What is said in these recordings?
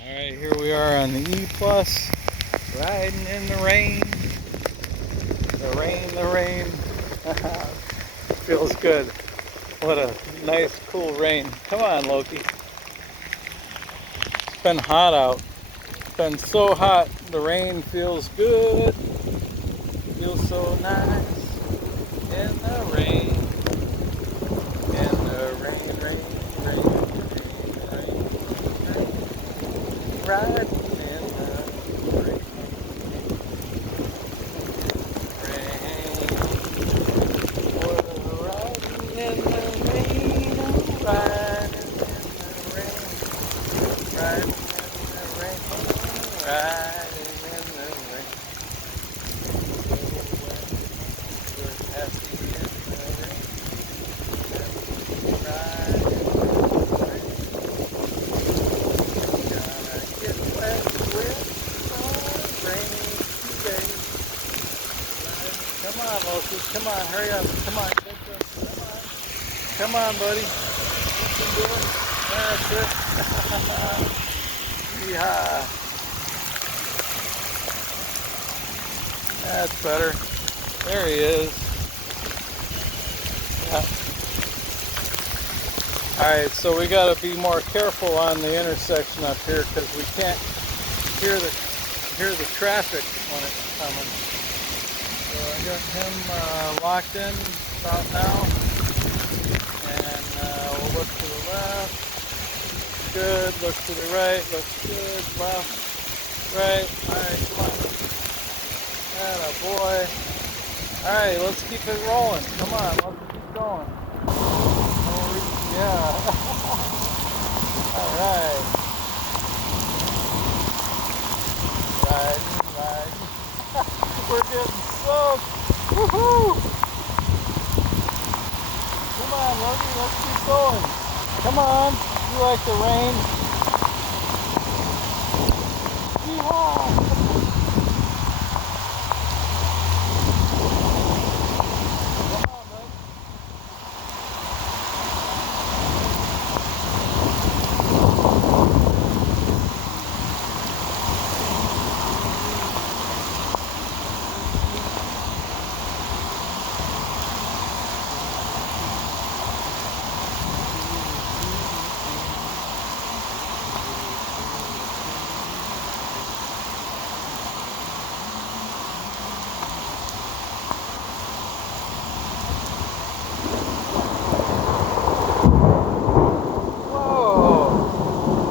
Alright, here we are on the E+, riding in the rain. The rain. Feels good. What a nice, cool rain. Come on, Loki. It's been hot out. It's been so hot, the rain feels good. Feels so nice in the rain. In the rain, rain, rain, rain, rain, rain. Riding in the rain. Riding in the rain, riding in the rain, riding in the rain. We're happy in the rain, riding in the rain. Gonna get wet with some rain today. Come on, Loki. Come on, hurry up. Come on, come on. Come on, buddy. You can do it. That's it. Yeehaw. That's better. There he is. Yeah. Alright, so we got to be more careful on the intersection up here because we can't hear the traffic when it's coming. So I got him locked in about now, and we'll look to the left, good, look to the right, looks good, left, right, alright, come on, atta boy, alright, let's keep it rolling, come on, let's keep going, yeah, alright, riding, we're getting soaked, woohoo! Come on, Logie, let's keep going. Come on, you like the rain. Yeehaw! Come on, bud.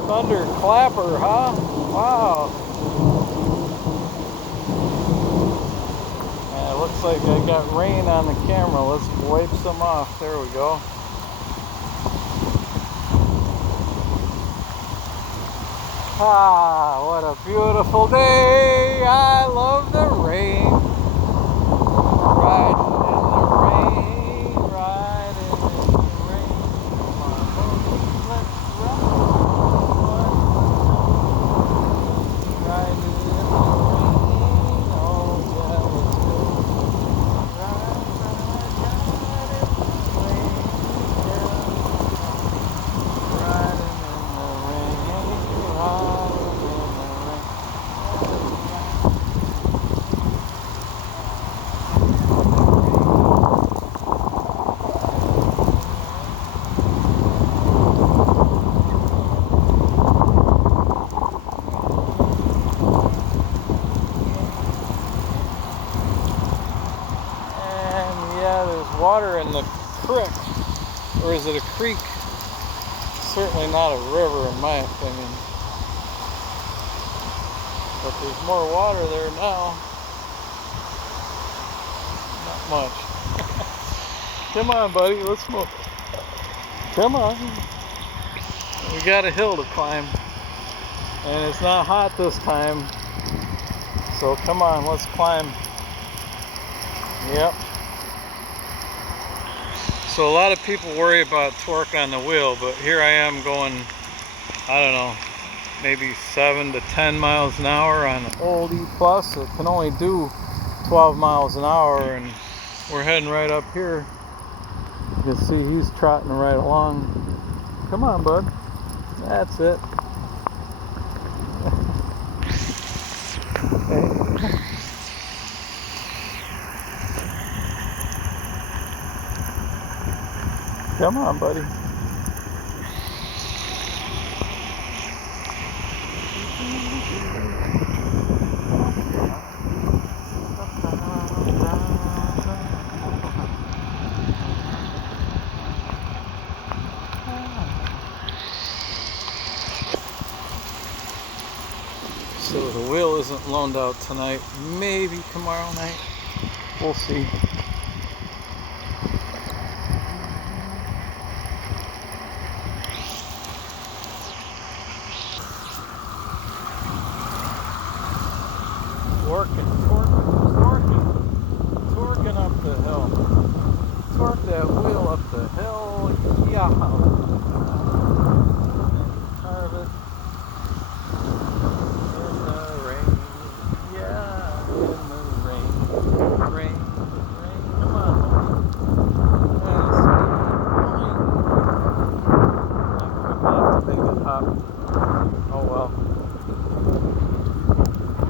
Thunder clapper, huh? Wow. Yeah, it looks like I got rain on the camera. Let's wipe some off. There we go. Ah, what a beautiful day. I love the rain. Riding in the rain, riding in the rain. Come on, Logie, let's ride. Riding in the rain, oh yeah, let's go. Ride in the rain, yeah. Riding in the rain, riding in the rain. Yeah, there's water in the creek, or is it a creek? Certainly not a river in my opinion. But there's more water there now. Not much. Come on, buddy, let's move. Come on. We got a hill to climb. And it's not hot this time. So come on, let's climb. Yep. So a lot of people worry about torque on the wheel, but here I am going, I don't know, maybe 7 to 10 miles an hour on an old E+. It can only do 12 miles an hour, and we're heading right up here. You can see he's trotting right along. Come on, bud. That's it. Come on, buddy. So the wheel isn't loaned out tonight. Maybe tomorrow night. We'll see. Torquing up the hill. Torque that wheel up the hill. Yeah. Carve it in the rain. Yeah, in the rain. Rain. Come on. I'm gonna have to make it hop. Oh well.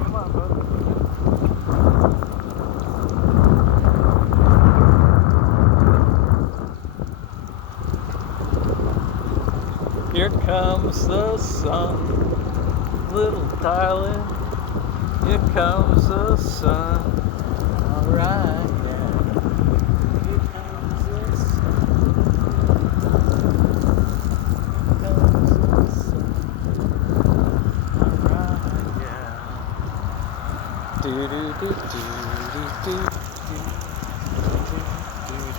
Come on, bud. Here comes the sun, little darling. Here comes the sun. All right.